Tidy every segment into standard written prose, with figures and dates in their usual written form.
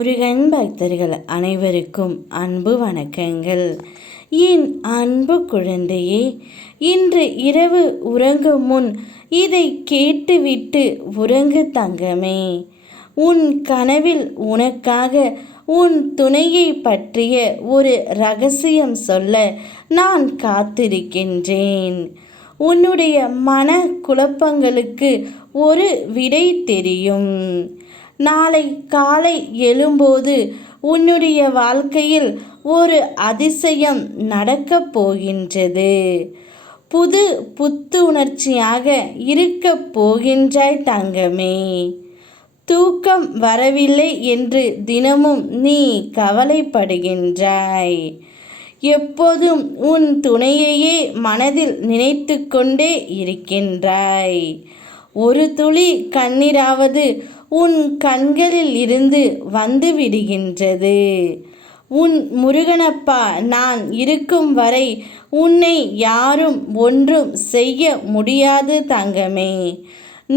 முருகன் பக்தர்கள் அனைவருக்கும் அன்பு வணக்கங்கள். என் அன்பு குழந்தையே, இன்று இரவு உறங்கும் முன் இதை கேட்டுவிட்டு உறங்கு தங்கமே. உன் கனவில் உனக்காக உன் துணையை பற்றிய ஒரு ரகசியம் சொல்ல நான் காத்திருக்கின்றேன். உன்னுடைய மன குழப்பங்களுக்கு ஒரு விடை தெரியும். நாளை காலை எழும்போது உன்னுடைய வாழ்க்கையில் ஒரு அதிசயம் நடக்கப் போகின்றது. புத்துணர்ச்சியாக இருக்கப் போகின்றாய் தங்கமே. தூக்கம் வரவில்லை என்று தினமும் நீ கவலைப்படுகின்றாய். எப்போதும் உன் துணையையே மனதில் நினைத்து கொண்டே இருக்கின்றாய். ஒரு துளி கண்ணீராவது உன் கண்களில் இருந்து வந்து விடுகின்றது. உன் முருகனப்பா நான் இருக்கும் வரை உன்னை யாரும் ஒன்றும் செய்ய முடியாது தங்கமே.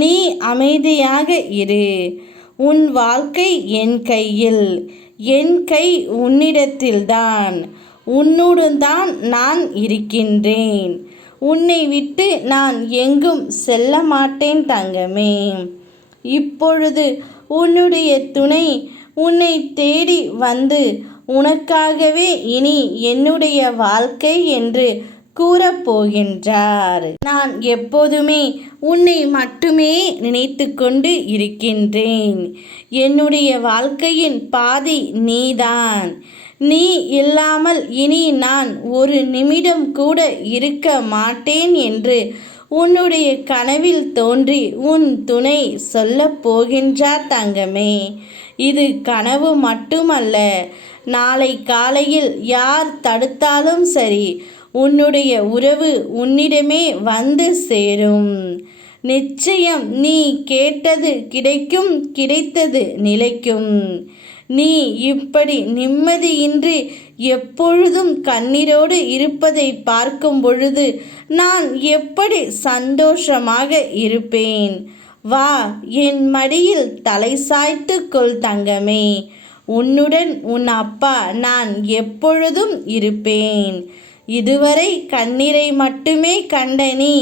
நீ அமைதியாக இரு. உன் வாழ்க்கை என் கையில், என் கை உன்னிடத்தில்தான். உன்னுடன் தான் நான் இருக்கின்றேன். உன்னை விட்டு நான் எங்கும் செல்ல மாட்டேன் தங்கமே. இப்பொழுது உன்னுடைய துணை உன்னை தேடி வந்து உனக்காகவே இனி என்னுடைய வாழ்க்கை என்று கூறப்போகின்றார். நான் எப்போதுமே உன்னை மட்டுமே நினைத்து கொண்டு இருக்கின்றேன். என்னுடைய வாழ்க்கையின் பாதி நீதான். நீ இல்லாமல் இனி நான் ஒரு நிமிடம் கூட இருக்க மாட்டேன் என்று உன்னுடைய கனவில் தோன்றி உன் துணை சொல்லப் போகின்றார் தங்கமே. இது கனவு மட்டுமல்ல. நாளை காலையில் யார் தடுத்தாலும் சரி, உன்னுடைய உறவு உன்னிடமே வந்து சேரும். நிச்சயம் நீ கேட்டது கிடைக்கும், கிடைத்தது நிலைக்கும். நீ இப்படி நிம்மதியின்றி எப்பொழுதும் கண்ணீரோடு இருப்பதை பார்க்கும் பொழுது நான் எப்படி சந்தோஷமாக இருப்பேன். வா, என் மடியில் தலை சாய்த்து கொள் தங்கமே. உன்னுடன் உன் அப்பா நான் எப்பொழுதும் இருப்பேன். இதுவரை கண்ணீரை மட்டுமே கண்ட நீ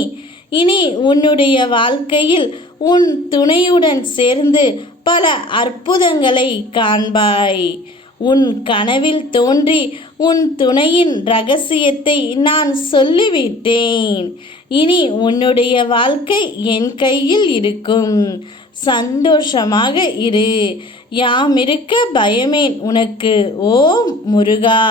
இனி உன்னுடைய வாழ்க்கையில் உன் துணையுடன் சேர்ந்து பல அற்புதங்களை காண்பாய். உன் கனவில் தோன்றி உன் துணையின் ரகசியத்தை நான் சொல்லிவிட்டேன். இனி உன்னுடைய வாழ்க்கை என் கையில் இருக்கும். சந்தோஷமாக இரு. யாம் இருக்க பயமேன் உனக்கு. ஓம் முருகா.